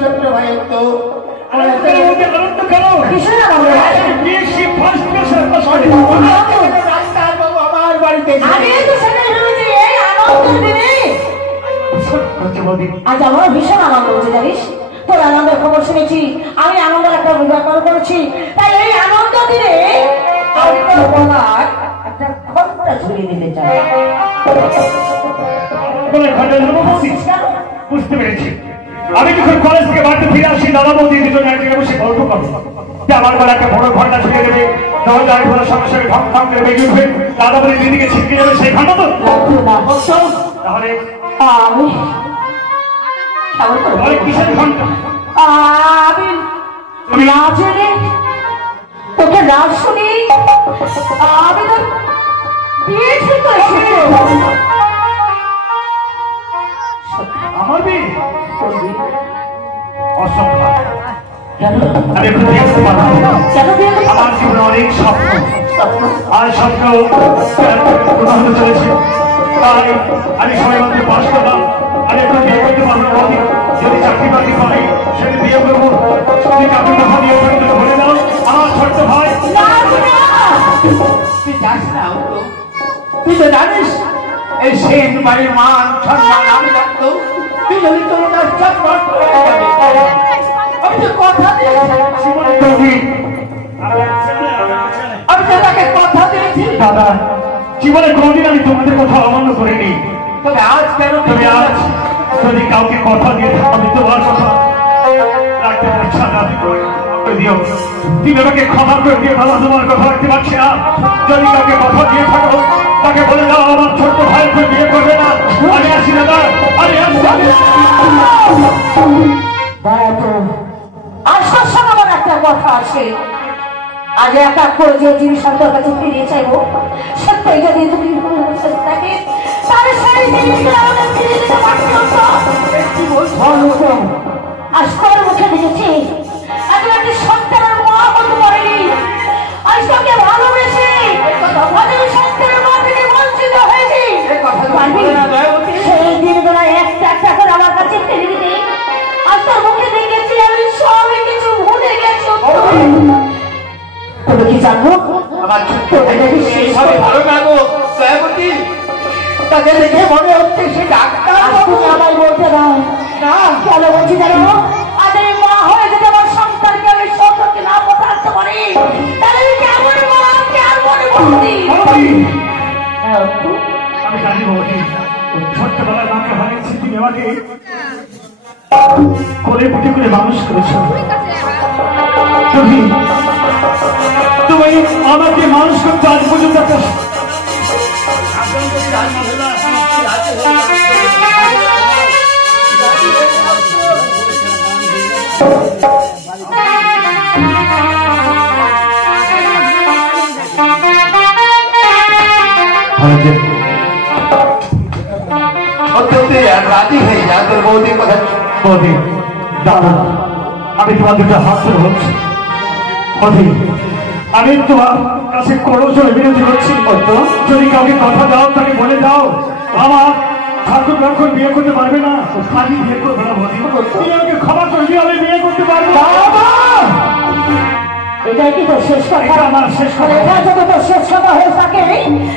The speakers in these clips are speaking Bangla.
ছোট্ট ভাই তো আমার বাড়িতে আজ আমার ভীষণ আনন্দ হচ্ছে জানিস। তোর আনন্দের খবর শুনেছি, আমি আনন্দের একটা বিজ্ঞাপন করেছি। তাই এই আনন্দ দিনে একটা ঘন্টা ঝুলিয়ে দিতে চাই। বুঝতে পেরেছি। আমি যখন কলেজ থেকে বাড়িতে ফিরে আসি দাদা বৌদি দুজন এক জায়গায় বসে গল্প করবো যে আমার বলে একটা বড় ঘন্টা ঝুলিয়ে দেবে, দরজার ঘোরার সঙ্গে সঙ্গে ঢং ঢং করে বেরিয়ে উঠবে, দাদা বৌদি দিদিকে ছিটকে যাবে সেই ঘন্টা তো। তাহলে আমি কিসের ঘন্টা? আমি না জেনে তোকে না শুনি আমি তো বিয়ে ঠিক করেছি। আমার বিয়ে অসম্ভব। আমার জীবনে অনেক স্বপ্ন আর স্বপ্ন হতে চলেছে। তাই আমি সময় মধ্যে বাস করলাম। আমি একটু বিয়ে করতে পারবো না, যদি চাকরি বাকরি পাই সেটা বিয়ে করবো। তুমি চাকরি কথা বিয়ে করে বলে দাও আমার ছোট্ট ভাই। তুই যাস না, তুই তো জানিস এই সেন বাড়ির মান সম্মান আমি রাখতো। তুই যদি তোর আমি তো কথা দিয়েছি, আমি তো তাকে কথা দিয়েছি। দাদা জীবনে কোনদিন আমি তোমাদের কথা অমান্য করিনি। তবে আজ কেন? তবে আজ যদি কাউকে কথা দিয়ে আমি তোমার কথা রাখতে পারছি না, দিও তুমি আমাকে ক্ষমা করে দিয়ে দাদা, তোমার কথা রাখতে পারছি না। যদি কাউকে কথা দিয়ে থাকো তাকে বলে দাও আমার ছোট্ট ভাইকে বিয়ে করবে না। আমি আসি দাদা, আমি আসার সময় আমার একটা কথা আছে। আজ এক এক করে যে জিনিস আমি তোর কাছে ফিরিয়ে চাইবো, সত্যি যদি তুমি থাকে তাহলে সেই জিনিসগুলো আমাদের ফিরিয়ে দিতে পারছি। আজ তোর মুখে দেখেছি আমি একটি সন্তানের মা বলতে পারিনি। আজ তোকে ভালোবেসে আমাদের সন্তানের মা থেকে বঞ্চিত হয়েছি। সেই দিনগুলো একটা একটা করে আমার কাছে ফিরিয়ে দিতে আজ তোর মুখে দেখেছি আমি সবই কিছু ভুলে গেছি। তুমি কি জানো আমার ছোট্ট ভালো লাগো দয়াবতী, তাকে দেখে মনে হচ্ছে সে ডাক্তার। আমায় বলতে দাও না, কেন বলছি জানো? আজ আমি মা হয়ে যদি আমার সন্তানকে আমি সত্যকে না বোঝাতে পারি তাহলে আমি কেমন মা কেমন বলছি। আমি জানি বৌদি ছোট্টবেলায় মাকে হারিয়েছি, তুমি আমাকে কোলে পিঠে করে মানুষ করেছ। তুমি আমাকে মানুষ করতে আজ পর্যন্ত রাজি হয়ে যা তোর বৌদির কথা। বৌদি দাদা আমি তোমার দুটো হাত ধরে বলছি, বৌদি আমি তোমার কাছে করজোড়ে বিরতি করছি। যদি কাউকে কথা দাও তাকে বলে দাও আমার ঠাকুর যখন বিয়ে করতে পারবে না, আমি বিয়ে করবো না। বৌদি তুমি আমাকে ক্ষমা করে দিও, আমি বিয়ে করতে পারবো না। এটাই কি তোর শেষ কথা? আমার শেষ কথা। এটা যদি তোর শেষ কথা হয়ে থাকে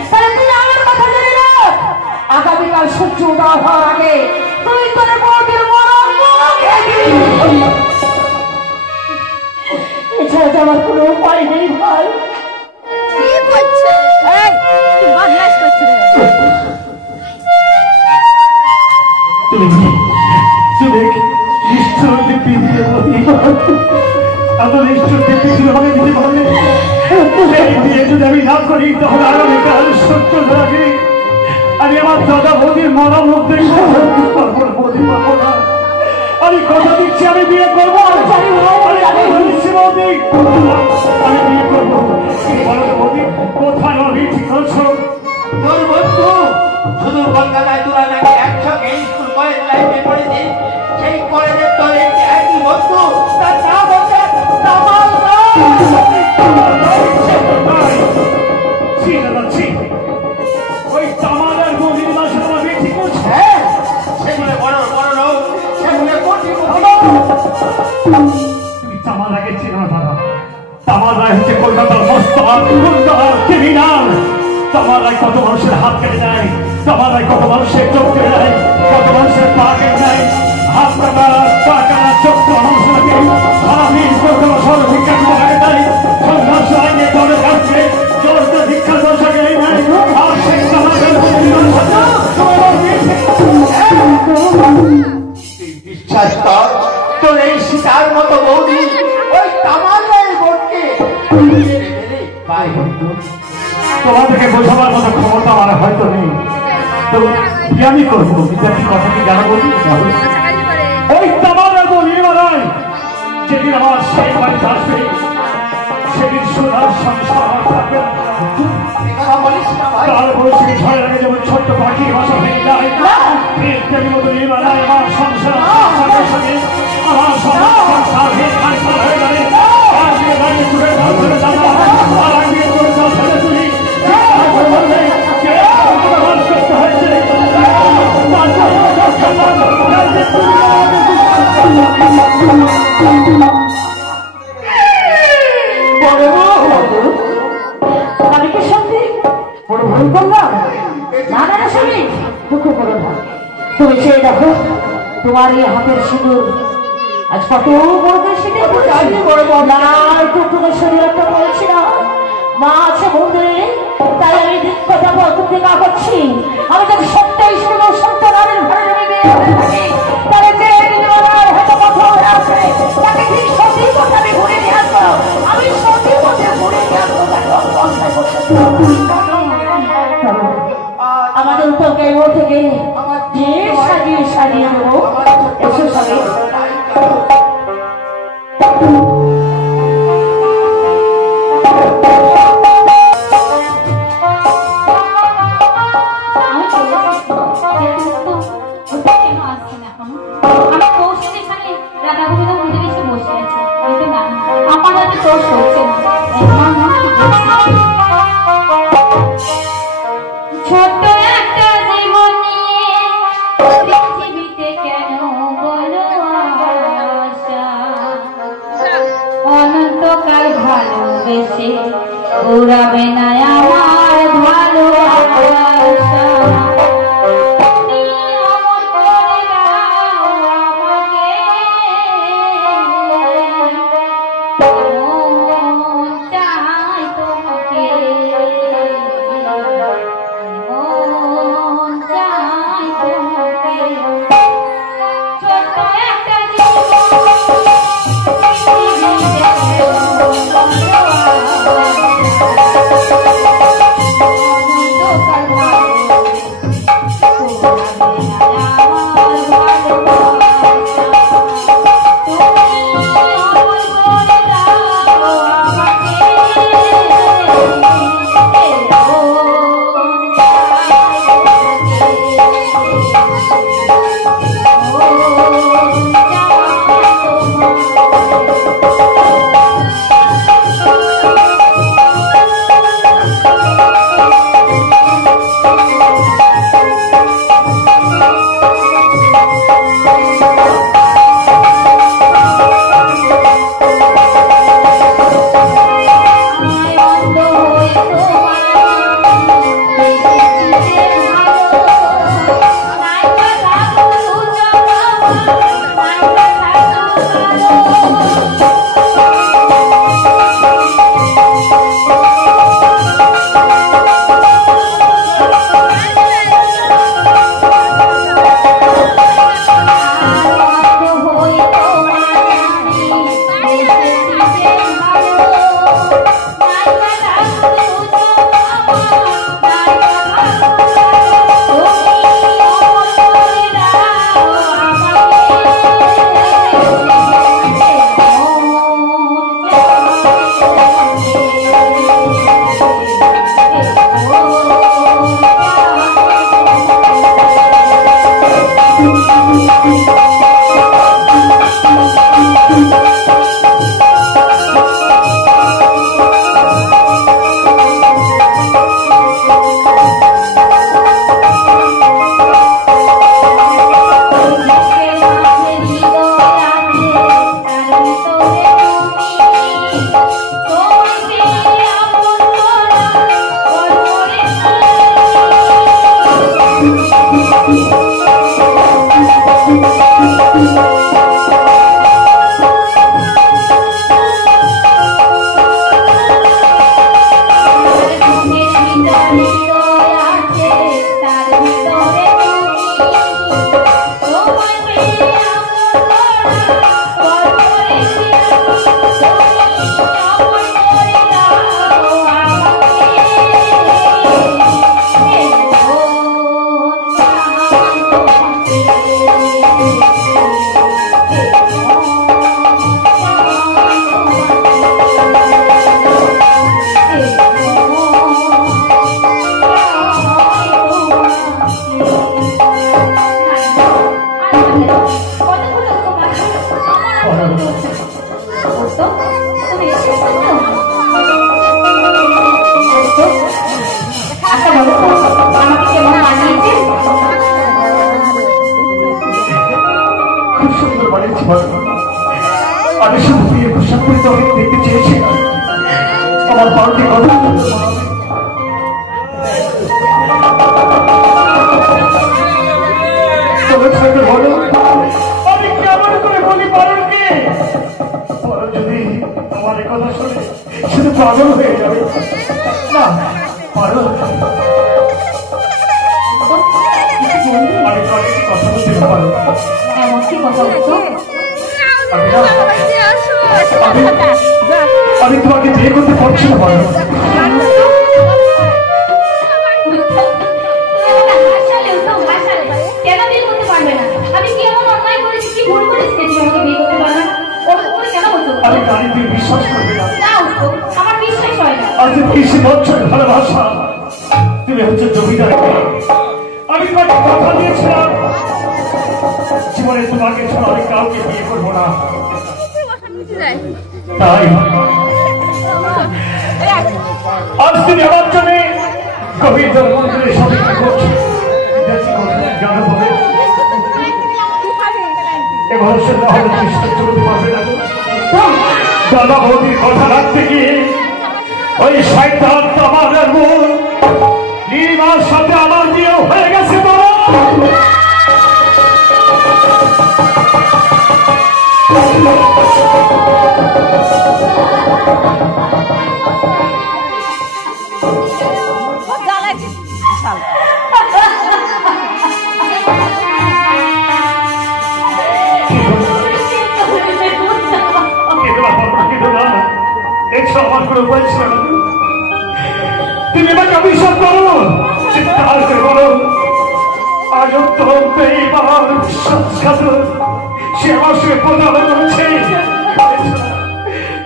তাহলে তুই আমার কথা জেনে রাখ। আগামীকাল সূর্য উদয় হওয়ার আগে তুই তোর বউদের এছাড়া তো আমার কোনো উপায় নেই ভাই। তুমি নিশ্চয় পৃথিবীর এত নিশ্চয় পৃথিবী আমাকে দিতে পারবে। যদি আমি না করি তখন আগামীকাল সত্য লাগে আমি আমার দাদা বৌদির মরা মুখ দেখবো। আমি কথা দিচ্ছি আমি বিয়ে করবো। আমি বিয়ে করবো। বৌদি কোথায় আমি ঠিক করছো? তোর বন্ধু শুধু কলকাতায় তোরা নাকি একসঙ্গে স্কুল কলেজ লাইফে পড়েছি। সেই কলেজের তোর একই বন্ধু, তার নাম হচ্ছে তামাল। ওই তামালের বৌদির মাসে আমার বিয়ে ঠিক করছে। তুমি তামালাকে চেনো না দাদা। তামালাই হচ্ছে কলকাতার মস্তান ক্রিমিনাল। তামালাই কত মানুষের হাত কেটে নেয়, তামালাই কত মানুষের চোখ কেটে নেয়, কত মানুষের পা কেটে নেয়। হাত কাটা, পা কাটা, চোখ মানুষকে হারামি কলকাতা শহর ভিক্ষা করে দেয়। সংঘর্ষ আইনে দলের কাছে জোরটা ভিক্ষা দশাকে নেয়। আর সেই বিশ্বাস কর, তোর এই সীতার মতো বৌদি ওই তামালের বোনকে তোমাদেরকে বোঝাবার মতো ক্ষমতা আমার হয়তো নেই, তো কি আমি করবো? বিদ্যার্থী কথা কি জানা বলছি? ওই তামালের বোন নির্মাণায় যেদিন আমার সেই বাড়িতে আসবে সেদিন সোনার সংসার থাকবে না। তারপরে সেই ঝড়ের আগে যেমন ছোট্ট পাখির বাসা ভেঙে যায়, তেমনি মতো নির্মাণায় আমার সংসার সঙ্গে আমার সংসার হয়ে যাবে। আজকে দাঁড়িয়ে চুড়ে জল ফেলে যাবো, আর আগে চুড়ে জল ফেলে তুলি করতে হয়েছে। আমি কি সত্যি বড় ভুল করলাম? না না না স্বামী, দুঃখ করো না। তুমি চেয়ে দেখো তোমার এই হাতের সিঁদুর আজ কত বড় সিঁদুর না, টুকটুকের শরীর একটা বলছি না, মা আছে মন্দিরে, তাই আমি কথা প্রতিজ্ঞা করছি আমি যদি সত্যই শুধু সত্য নারীর ঘরে যদি বিয়ে হয়ে থাকি, তাহলে যে আমার হয়তো কথা হয়ে আছে তাকে ঠিক সত্যি কথা আমি ঘুরে নিয়ে আসবো। আমি সত্যি কথা ঘুরে নিয়ে আসবো। আমাদের উত্তরকে ও থেকে যে সাজিয়ে সাজিয়ে দেবো এসে সাজিয়ে ছোট্ট একটা জীবন নিয়ে পৃথিবীতে কেন বলো আশা, অনন্তকাল ভালোবেসে উড়াবে না আমার ভালোবাসা। তুমি অমর করে দাও আমাকে, মন চাই তোমাকে, মন চাই তোমাকে। ছোট্ট একটা আমার পাল্টি কথা তবে থাকে বলো আমি কেমন করে বলি পারুলকে? পারুল যদি আমার এই কথা শুনে শুধু পাগল হয়ে যাবে। না পারুল, আমি তোমাকে কি কথা বলতে পারো? এমন কি কথা বলছো? আমি তোমাকে বিয়ে করতে পারছি না পারো। কেন বিয়ে করতে পারবে না? আমি কি এমন অন্যায় করেছি, কি ভুল করেছি যে তুমি আমাকে বিয়ে করতে পারবে না? ওরা কেন বলছো? আমি জানি তুমি বিশ্বাস করবে না। না উত্তম, আমার বিশ্বাস হয় না। আজ 30 বছর ভালোবাসা, তুমি হচ্ছে জমিদার। আমি তোমাকে কথা দিয়েছিলাম জীবনে তোমাকে ছাড়া আমি কাউকে বিয়ে করবো না। তাই আজ তুমি আমার জন্য গভীর মন্দিরে সবাইকে করছো। জানো বলে এবার সে না হলে চেষ্টা চলতে পারবে না। দাদা বৌদির কথা রাখতে গিয়ে ওই শয়তান আমার মন নীলিমার সাথে আমার বিয়েও হয়ে গেছে। বড় আমার কোনো উপায় ছিল না। তুমি আমাকে অভিশাপ করো, চিৎকার করে বলো আজ অত্যন্ত এইবার বিশ্বাসঘাতক সে আমার সঙ্গে প্রতারণা করেছে।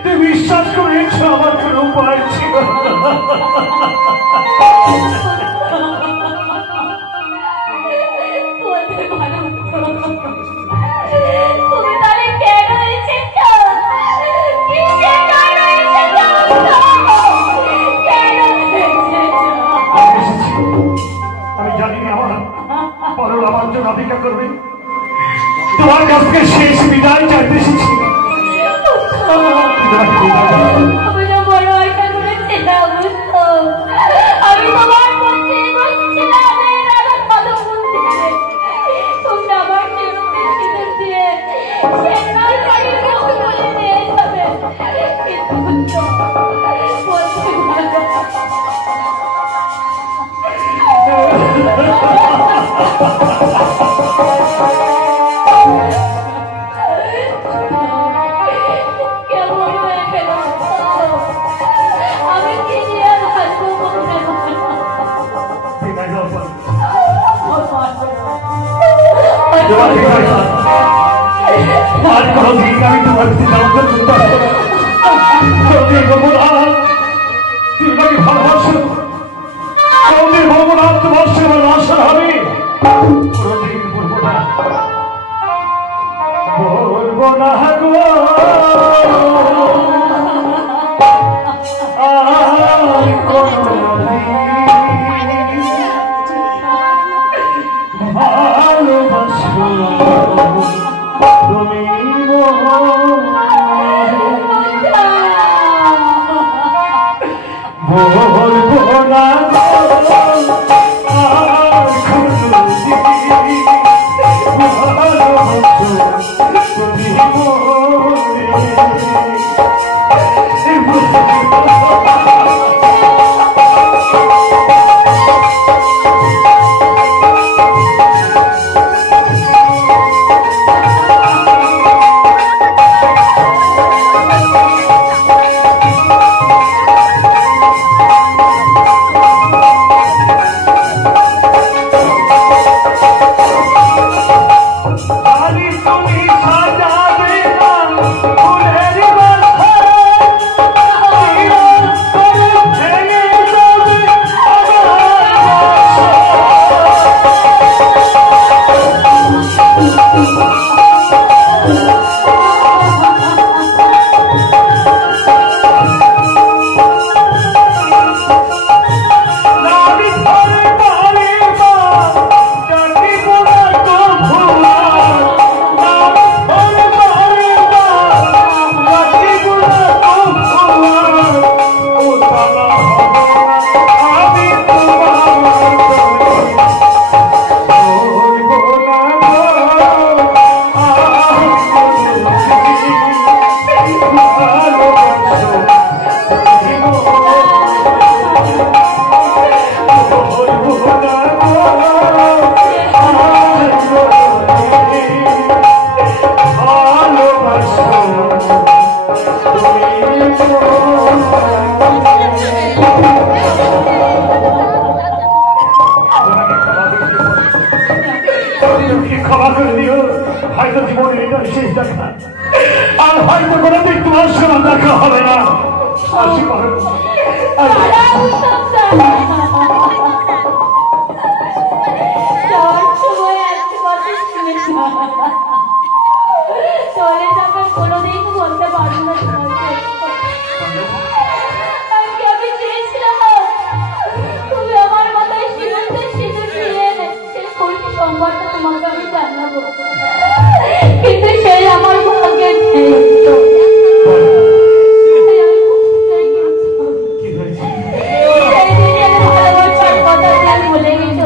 তুমি বিশ্বাস করেছ আমার কোনো উপায় ছিল না। অপেক্ষা করবে তোমার কাছ থেকে শেষ বিদায় চাইতে এসেছি। আমি তোমার পক্ষে বসছিলাম এই রাধার কদম মন্দিরে। তোমরা আমার চিরদিন দিয়ে সেনার বাড়ির মুখ বলে নিয়ে যাবে, কিন্তু আর কোনদিন আমি তোমার তুমি আমাকে ভালোবাসো, কোনদিন বলবো না তোমার সেবা নষ্ট হবে। কোনদিন বলবো না, বলবো না গো আর ভালোবাসো তুমি বলবো না তুমি ক্ষমা করে দিও, হয়তো জীবনের এটা শেষ দেখা, আর হয়তো কোনোদিন তোমার সমান দেখা হবে না। আসি কোনোদিন বলতে পারবো না আমি চেয়েছিলাম তুমি আমার মাথায় সিঁদুর দিয়ে সংবাদটা তোমাকে আমি জানাবো, কিন্তু সেই আমার ভাগ্যে নেই। ভালোবাসার কথা আমি বলে গেছি,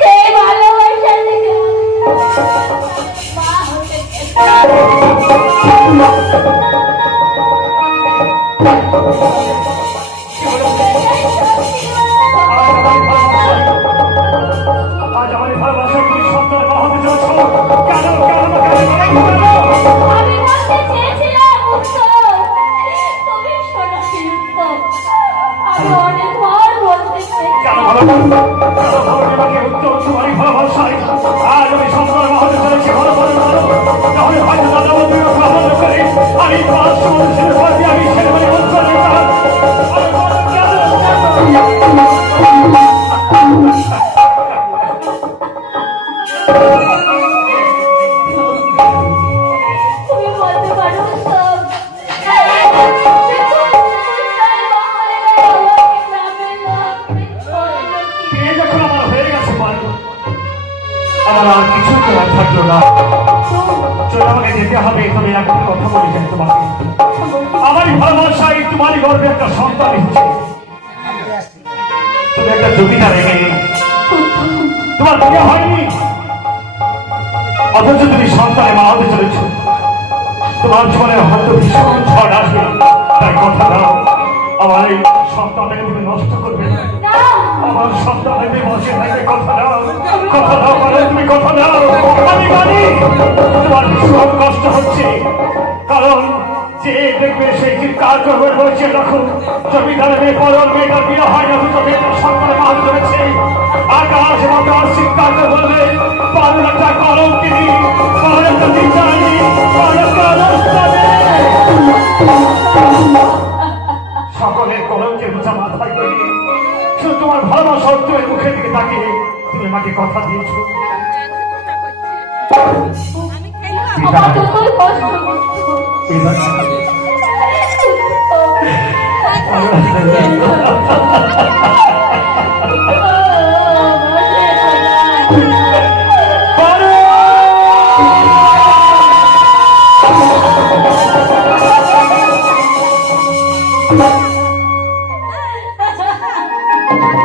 সেই ভালোবাসা থেকে মা হতে আজ আমার ভালোবাসা তুমি সন্তান মা হতে চলেছ, কেন আমি বলতে চেয়েছিলাম তুমি শোনো কীর্তন, আমি অনেকবার বলতে তোমারই ভালোবাসায় আজ আমি সন্তান মা হতে চলেছি। ভালো তাহলে হয়তো দাদা বন্ধুকে গ্রহণ করে আমি তোমার সমস্যার আমি সেরকমই উত্তর দিতাম। তুমি বলতে পারো সব যখন আমার হয়ে গেছে আমার আর কিছু করার থাকলো না, চলো আমাকে যেতে হবে। তবে একটা কথা বলি কেন তোমাকে, আমারই ভালোবাসায় তোমারই গর্বে একটা সন্তান হচ্ছে। তুমি একটা জমিদার রেখে তোমার বিয়ে হয়নি, অথচ তুমি সন্তানে মা হতে চলেছ। তোমার জীবনে হয়তো ভীষণ ঝড় আসবে, তাই কথা দাও আমার এই সন্তানকে তুমি নষ্ট করবে না। আমার সন্তানের বসে থাকবে, কথা দাও বলে তুমি কথা দাও। আমি জানি তোমার ভীষণ কষ্ট হচ্ছে, কারণ যে দেখবে সেই চিৎকার করবে বলছে রাখো জমিদারের মেয়ে পরের মেয়েটার বিয়ে হয় না, দুটো মেয়েটার সন্তানের মা হয়েছে। আকাশ বাতাস চিৎকার করে বলবে পারের একটা কলম কিনি, পারের একটা বিচারি, পারের সকলের কলমকে বোঝা মাথায় করে শুধু তোমার ভালোবাসা তোমার মুখের দিকে তাকিয়ে তুমি আমাকে কথা দিয়েছ। আমার যতই কষ্ট Thank you.